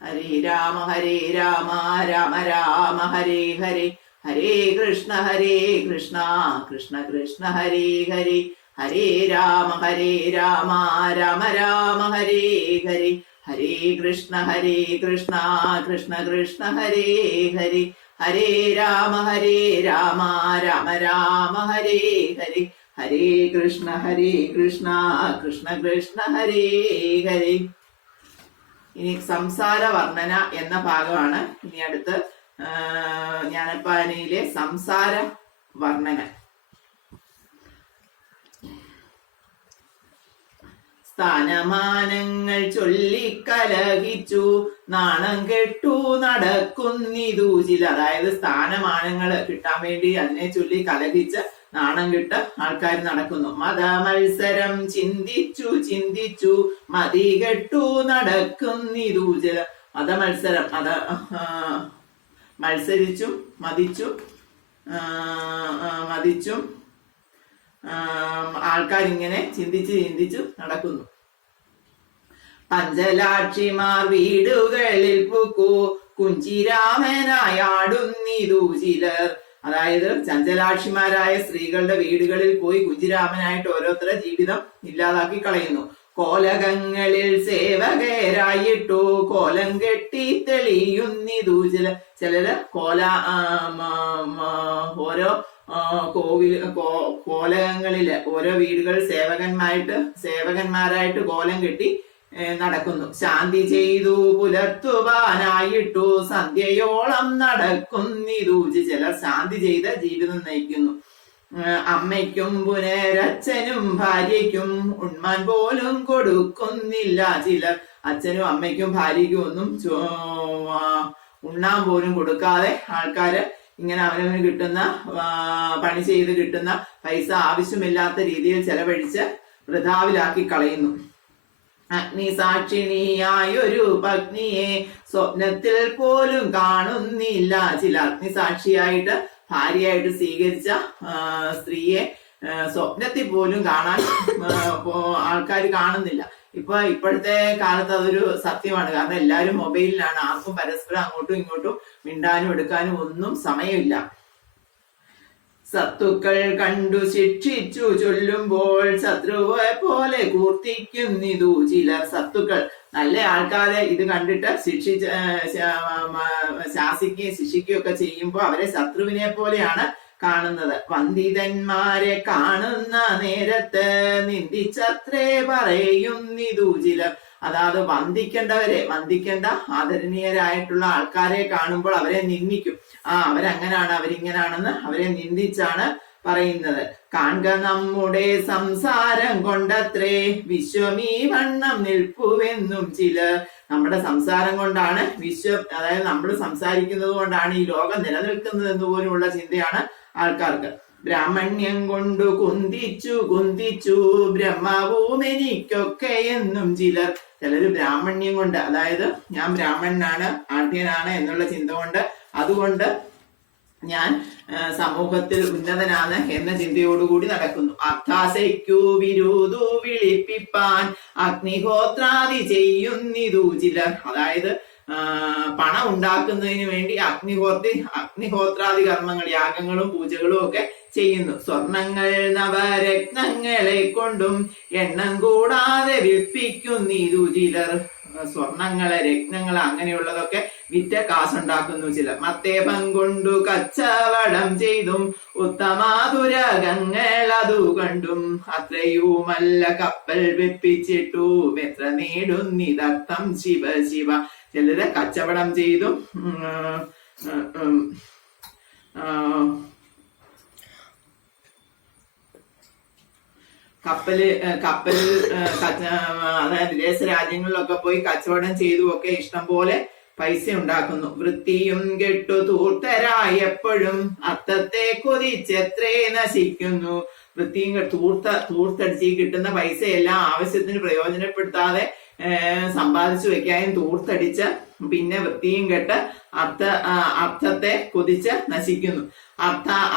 ഹരേ രാമ രാമ രാമ ഹരേ ഹരേ, ഹരേ കൃഷ്ണ കൃഷ്ണ കൃഷ്ണ ഹരേ ഹരേ, ഹരേ രാമ രാമ രാമ ഹരേ ഹരേ, ഹരേ കൃഷ്ണ കൃഷ്ണ കൃഷ്ണ ഹരേ ഹരേ, ഹരേ രാമ രാമ രാമ ഹരേ ഹരേ, ഹരേ കൃഷ്ണ കൃഷ്ണ കൃഷ്ണ ഹരേ ഹരേ. ഇനി സംസാര വർണ്ണന എന്ന ഭാഗമാണ് ഇനി അടുത്ത് ജ്ഞാനപ്പാനയിലെ സംസാര വർണ്ണന. സ്ഥാനമാനങ്ങൾ ചൊല്ലിക്കലഹിച്ചു നാണം കെട്ടു നടക്കുന്നിതു ചില. അതായത് സ്ഥാനമാനങ്ങൾ കിട്ടാൻ വേണ്ടി അതിനെ ചൊല്ലി കലഹിച്ച് നാണം കെട്ട് ആൾക്കാർ നടക്കുന്നു. മതമത്സരം ചിന്തിച്ചു മതി കെട്ടു നടക്കുന്നിതു ചില. മതമത്സരം മത്സരിച്ചും മതിച്ചും ആൾക്കാരിങ്ങനെ ചിന്തിച്ചു നടക്കുന്നു. പഞ്ചലാക്ഷിമാർ വീടുകളിൽ പൂക്കൂ കുഞ്ചിരാമനായാടുന്നിതു ചിലർ. അതായത് ചഞ്ചലാക്ഷിമാരായ സ്ത്രീകളുടെ വീടുകളിൽ പോയി കുഞ്ചിരാമനായിട്ട് ഓരോരുത്തരുടെ ജീവിതം ഇല്ലാതാക്കി കളയുന്നു. കോലകങ്ങളിൽ സേവകരായിട്ടു കോലം കെട്ടി തെളിയുന്നിതു ചിലര് ഓരോ കോലകങ്ങളില് ഓരോ വീടുകൾ സേവകന്മാരായിട്ട് കോലം കെട്ടി നടക്കുന്നു. ശാന്തി പുലർത്തുവാനായിട്ടു സന്ധ്യയോളം നടക്കുന്നിതു ചിലർ ശാന്തി ചെയ്ത ജീവിതം നയിക്കുന്നു. അമ്മയ്ക്കും പുനരച്ഛനും ഭാര്യയ്ക്കും ഉണ്മാൻ പോലും കൊടുക്കുന്നില്ല ചിലർ. അച്ഛനും അമ്മയ്ക്കും ഭാര്യയ്ക്കും ഒന്നും ഉണ്ണാൻ പോലും കൊടുക്കാതെ ആൾക്കാര് ഇങ്ങനെ അവനവന് കിട്ടുന്ന പണി ചെയ്ത് കിട്ടുന്ന പൈസ ആവശ്യമില്ലാത്ത രീതിയിൽ ചെലവഴിച്ച് വൃഥാവിലാക്കി കളയുന്നു. അഗ്നിസാക്ഷിണിയായൊരു പത്നിയെ സ്വപ്നത്തിൽ പോലും കാണുന്നില്ല ചില. അഗ്നിസാക്ഷിയായിട്ട് ഭാര്യയായിട്ട് സ്വീകരിച്ച സ്ത്രീയെ സ്വപ്നത്തിൽ പോലും കാണാൻ ആൾക്കാർ കാണുന്നില്ല. ഇപ്പോഴത്തെ കാലത്ത് അതൊരു സത്യമാണ്. കാരണം എല്ലാവരും മൊബൈലിലാണ്. ആർക്കും പരസ്പരം അങ്ങോട്ടും ഇങ്ങോട്ടും മിണ്ടാനും എടുക്കാനും ഒന്നും സമയമില്ല. സത്തുക്കൾ കണ്ടു ശിക്ഷിച്ചു ചൊല്ലുമ്പോൾ ശത്രുവെ പോലെ കൂർത്തിക്കുന്നിതു ചിലർ. സത്തുക്കൾ നല്ല ആൾക്കാരെ ഇത് കണ്ടിട്ട് ശാസിക്കുകയും ശിക്ഷിക്കുകയും ഒക്കെ ചെയ്യുമ്പോൾ അവരെ ശത്രുവിനെ പോലെയാണ് കാണുന്നത്. വന്ദിതന്മാരെ കാണുന്ന നേരത്ത് നിന്ദിച്ചത്രേ പറയുന്നിതു ചിലർ. അതായത് വന്ദിക്കേണ്ട ആദരണീയരായിട്ടുള്ള ആൾക്കാരെ കാണുമ്പോൾ അവരെ നിന്ദിക്കും. അവരങ്ങനാണ് അവരിങ്ങനാണെന്ന് അവരെ നിന്ദിച്ചാണ് പറയുന്നത്. കാൺക നമ്മുടെ സംസാരം കൊണ്ടത്രേ വിശ്വമീ വണ്ണം നിൽപ്പുവെന്നും ചിലർ. നമ്മുടെ സംസാരം കൊണ്ടാണ് അതായത് നമ്മൾ സംസാരിക്കുന്നത് കൊണ്ടാണ് ഈ ലോകം നിലനിൽക്കുന്നത് എന്ന് പോലുമുള്ള ചിന്തയാണ് ആൾക്കാർക്ക്. ബ്രാഹ്മണ്യം കൊണ്ടു കുന്തിച്ചു ബ്രഹ്മാവും എനിക്കൊക്കെ എന്നും ചിലര് ബ്രാഹ്മണ്യം കൊണ്ട്, അതായത് ഞാൻ ബ്രാഹ്മണനാണ് ആഢ്യനാണ് എന്നുള്ള ചിന്ത കൊണ്ട്, അതുകൊണ്ട് ഞാൻ സമൂഹത്തിൽ ഉന്നതനാണ് എന്ന ചിന്തയോടുകൂടി നടക്കുന്നു. അർത്ഥാസയ്ക്കു വിരുദു വിളിപ്പിപ്പാൻ അഗ്നിഹോത്രാദി ചെയ്യുന്നിതു ചിലർ. അതായത് പണം ഉണ്ടാക്കുന്നതിന് വേണ്ടി അഗ്നിഹോത്രാദി കർമ്മങ്ങൾ, യാഗങ്ങളും പൂജകളും ഒക്കെ ചെയ്യുന്നു. സ്വർണങ്ങൾ നവരത്നങ്ങളെ കൊണ്ടും എണ്ണം കൂടാതെ വിൽപ്പിക്കുന്നിതു ചിലർ. സ്വർണങ്ങള് രത്നങ്ങള് അങ്ങനെയുള്ളതൊക്കെ വിറ്റ കാശുണ്ടാക്കുന്നു ചിലർ. മത്തേപം കൊണ്ടു കച്ചവടം ചെയ്തും ഉത്തമാതുരകങ്ങൾ അതു കണ്ടും അത്രയുമല്ല കപ്പൽ വെപ്പിച്ചിട്ടു എത്ര നേടുന്നിതർത്ഥം ശിവ ശിവ. ചിലര് കച്ചവടം ചെയ്തും കപ്പലിൽ അതായത് വിദേശ രാജ്യങ്ങളിലൊക്കെ പോയി കച്ചവടം ചെയ്തും ഒക്കെ ഇഷ്ടം പോലെ പൈസ ഉണ്ടാക്കുന്നു. വൃത്തിയും കെട്ടു തൂർത്തരായി എപ്പോഴും അർത്ഥത്തെ കൊതിച്ചെത്രേ നശിക്കുന്നു. വൃത്തിയും തൂർത്തടിച്ച് കിട്ടുന്ന പൈസയെല്ലാം ആവശ്യത്തിന് പ്രയോജനപ്പെടുത്താതെ സമ്പാദിച്ചു വെക്കാനും തൂർത്തടിച്ച് പിന്നെ വൃത്തിയും കെട്ട് അർത്ഥത്തെ കൊതിച്ച് നശിക്കുന്നു.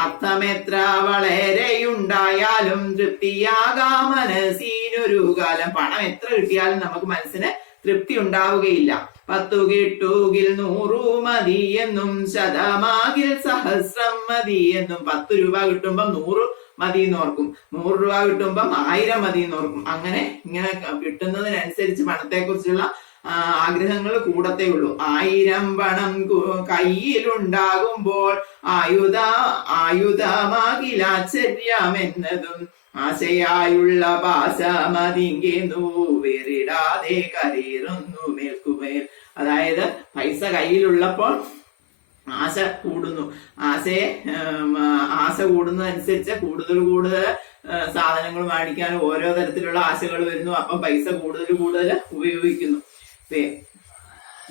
അർത്ഥമെത്ര വളരെയുണ്ടായാലും തൃപ്തിയാകാം മനസ്സിനൊരു കാലം. പണം എത്ര കിട്ടിയാലും നമുക്ക് മനസ്സിന് തൃപ്തി ഉണ്ടാവുകയില്ല. 10 കിട്ടുകിൽ 100 മതി എന്നും, ശതമാകിൽ സഹസ്രം മതി എന്നും. 10 രൂപ കിട്ടുമ്പം 100 മതി എന്നോർക്കും, 100 രൂപ കിട്ടുമ്പം 1000 മതി എന്നോർക്കും. അങ്ങനെ ഇങ്ങനെ കിട്ടുന്നതിനനുസരിച്ച് പണത്തെ കുറിച്ചുള്ള ആഗ്രഹങ്ങൾ കൂടത്തേ ഉള്ളൂ. 1000 പണം കയ്യിലുണ്ടാകുമ്പോൾ ആയുധമാകിലാശ്ചര്യമെന്നതും, ആശയായുള്ള പാശമതിങ്കെന്നു വേറിടാതെ കരേറുന്നു മേൽക്കുമേൽ. അതായത് പൈസ കയ്യിലുള്ളപ്പോൾ ആശ കൂടുന്നു. ആശ കൂടുന്നതനുസരിച്ച് കൂടുതൽ സാധനങ്ങൾ മേടിക്കാൻ ഓരോ തരത്തിലുള്ള ആശകൾ വരുന്നു. അപ്പം പൈസ കൂടുതൽ ഉപയോഗിക്കുന്നു.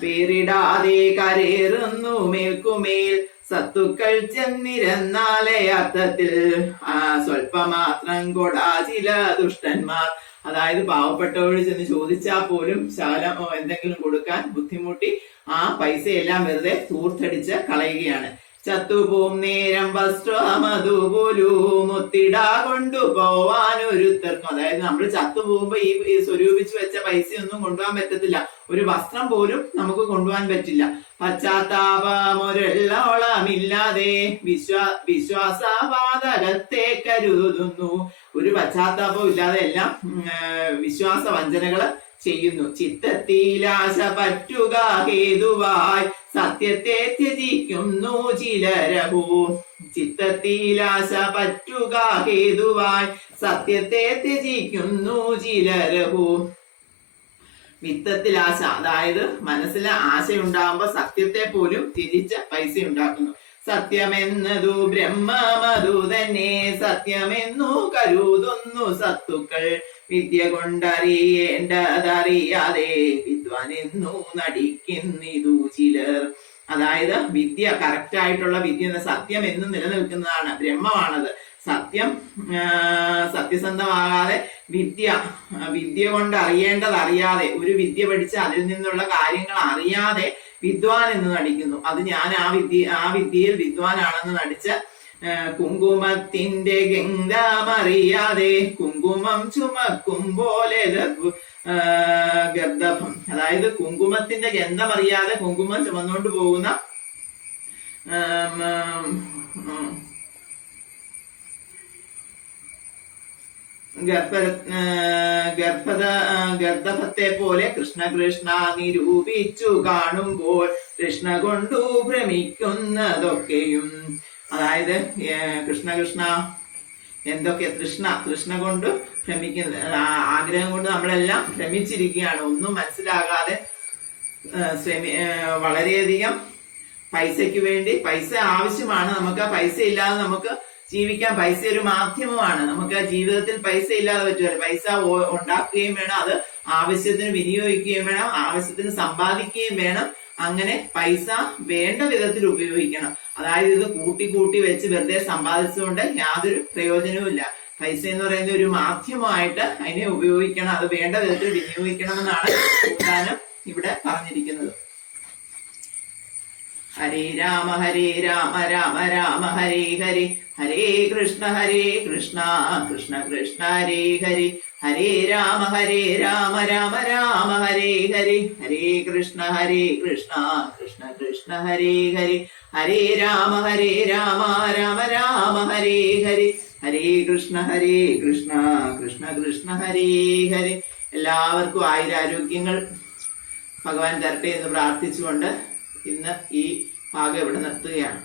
വേറിടാതെ കരേറുന്നു മേൽക്കുമേൽ, സത്തുക്കൾ ചെന്നിരുന്നാലേ അർത്ഥത്തിൽ സ്വല്പമാത്രം കൊടാ ചില ദുഷ്ടന്മാർ. അതായത് പാവപ്പെട്ടവർ ചെന്ന് ചോദിച്ചാൽ പോലും ശകലം എന്തെങ്കിലും കൊടുക്കാൻ ബുദ്ധിമുട്ടി ആ പൈസയെല്ലാം വെറുതെ തൂർത്തടിച്ച് കളയുകയാണ്. ചത്തുപോം നേരം വസ്ത്രമതുപോലും ഒത്തിടാ കൊണ്ടുപോവാനൊരുത്തർക്കും. അതായത് നമ്മൾ ചത്തുപോകുമ്പോ ഈ സ്വരൂപിച്ചു വെച്ച പൈസയൊന്നും കൊണ്ടുപോകാൻ പറ്റത്തില്ല. ഒരു വസ്ത്രം പോലും നമുക്ക് കൊണ്ടുപോകാൻ പറ്റില്ല. പശ്ചാത്താപമൊരെള്ളോളമില്ലാതെ വിശ്വാസപാതകത്തെ കരുതുന്നു. ഒരു പശ്ചാത്താപം ഇല്ലാതെ എല്ലാം വിശ്വാസ വഞ്ചനകള് ചെയ്യുന്നു. ചിത്തത്തിലാശ പറ്റുക ഹേതുവായി സത്യത്തെ ത്യജിക്കുന്നു ചിലരഹു. ചിത്തത്തിലാശ പറ്റുക ഹേതുവായി സത്യത്തെ ത്യജിക്കുന്നു ചിലരഹു. വിത്തത്തിൽ ആശ, അതായത് മനസ്സിലെ ആശയുണ്ടാകുമ്പോ സത്യത്തെ പോലും ത്യജിച്ച് പൈസ ഉണ്ടാക്കുന്നു. സത്യമെന്നതു ബ്രഹ്മമതു തന്നെ സത്യമെന്നു കരുതുന്നു സത്തുക്കൾ. വിദ്യ കൊണ്ടറിയേണ്ടതറിയാതെ വിദ്വാനെന്നു നടിക്കുന്നിതു ചിലർ. അതായത് വിദ്യ, കറക്റ്റ് ആയിട്ടുള്ള വിദ്യ സത്യം എന്നും നിലനിൽക്കുന്നതാണ്, ബ്രഹ്മമാണത്. സത്യസന്ധമാകാതെ വിദ്യ കൊണ്ട് അറിയേണ്ടതറിയാതെ, ഒരു വിദ്യ പഠിച്ച് അതിൽ നിന്നുള്ള കാര്യങ്ങൾ അറിയാതെ വിദ്വാൻ എന്ന് നടിക്കുന്നു. അത് ഞാൻ ആ വിദ്യയിൽ വിദ്വാനാണെന്ന് നടിച്ച് കുങ്കുമത്തിന്റെ ഗന്ധമറിയാതെ കുങ്കുമം ചുമക്കും പോലെ ഗർദഭം. അതായത് കുങ്കുമത്തിന്റെ ഗന്ധമറിയാതെ കുങ്കുമം ചുമന്നുകൊണ്ട് പോകുന്ന ഗർദഭത്തെ പോലെ കൃഷ്ണ കൃഷ്ണ നിരൂപിച്ചു കാണുമ്പോൾ കൃഷ്ണ കൊണ്ടു ഭ്രമിക്കുന്നതൊക്കെയും. അതായത് കൃഷ്ണ കൃഷ്ണ എന്തൊക്കെ തൃഷ്ണ കൊണ്ട് ഭ്രമിക്കുന്ന ആഗ്രഹം കൊണ്ട് നമ്മളെല്ലാം ഭ്രമിച്ചിരിക്കുകയാണ്. ഒന്നും മനസ്സിലാകാതെ വളരെയധികം പൈസയ്ക്ക് വേണ്ടി, പൈസ ആവശ്യമാണ് നമുക്ക്. പൈസ ഇല്ലാതെ നമുക്ക് ജീവിക്കാൻ, പൈസ ഒരു മാധ്യമമാണ്. നമുക്ക് ജീവിതത്തിൽ പൈസ ഇല്ലാതെ പറ്റുമല്ലോ. പൈസ ഉണ്ടാക്കുകയും വേണം, അത് ആവശ്യത്തിന് വിനിയോഗിക്കുകയും വേണം, ആവശ്യത്തിന് സമ്പാദിക്കുകയും വേണം. അങ്ങനെ പൈസ വേണ്ട വിധത്തിൽ ഉപയോഗിക്കണം. അതായത് ഇത് കൂട്ടി വെച്ച് വെറുതെ സമ്പാദിച്ചുകൊണ്ട് യാതൊരു പ്രയോജനവും ഇല്ല. പൈസ എന്ന് പറയുന്നത് ഒരു മാധ്യമമായിട്ട് അതിനെ ഉപയോഗിക്കണം, അത് വേണ്ട വിധത്തിൽ വിനിയോഗിക്കണം എന്നാണ് ഭഗവാൻ ഇവിടെ പറഞ്ഞിരിക്കുന്നത്. ഹരേ രാമ രാമ രാമ ഹരേ ഹരേ, ഹരേ കൃഷ്ണ കൃഷ്ണ കൃഷ്ണ ഹരേ ഹരേ, ഹരേ രാമ രാമ രാമ ഹരേ ഹരേ, ഹരേ കൃഷ്ണ കൃഷ്ണ കൃഷ്ണ ഹരേ ഹരേ, ഹരേ രാമ രാമ രാമ ഹരേ ഹരേ, ഹരേ കൃഷ്ണ കൃഷ്ണ ഹരേ ഹരേ. എല്ലാവർക്കും ആയുരാരോഗ്യങ്ങൾ ഭഗവാൻ തരട്ടെ എന്ന് പ്രാർത്ഥിച്ചുകൊണ്ട് ഇന്ന് ഈ ഭാഗം ഇവിടെ നിർത്തുകയാണ്.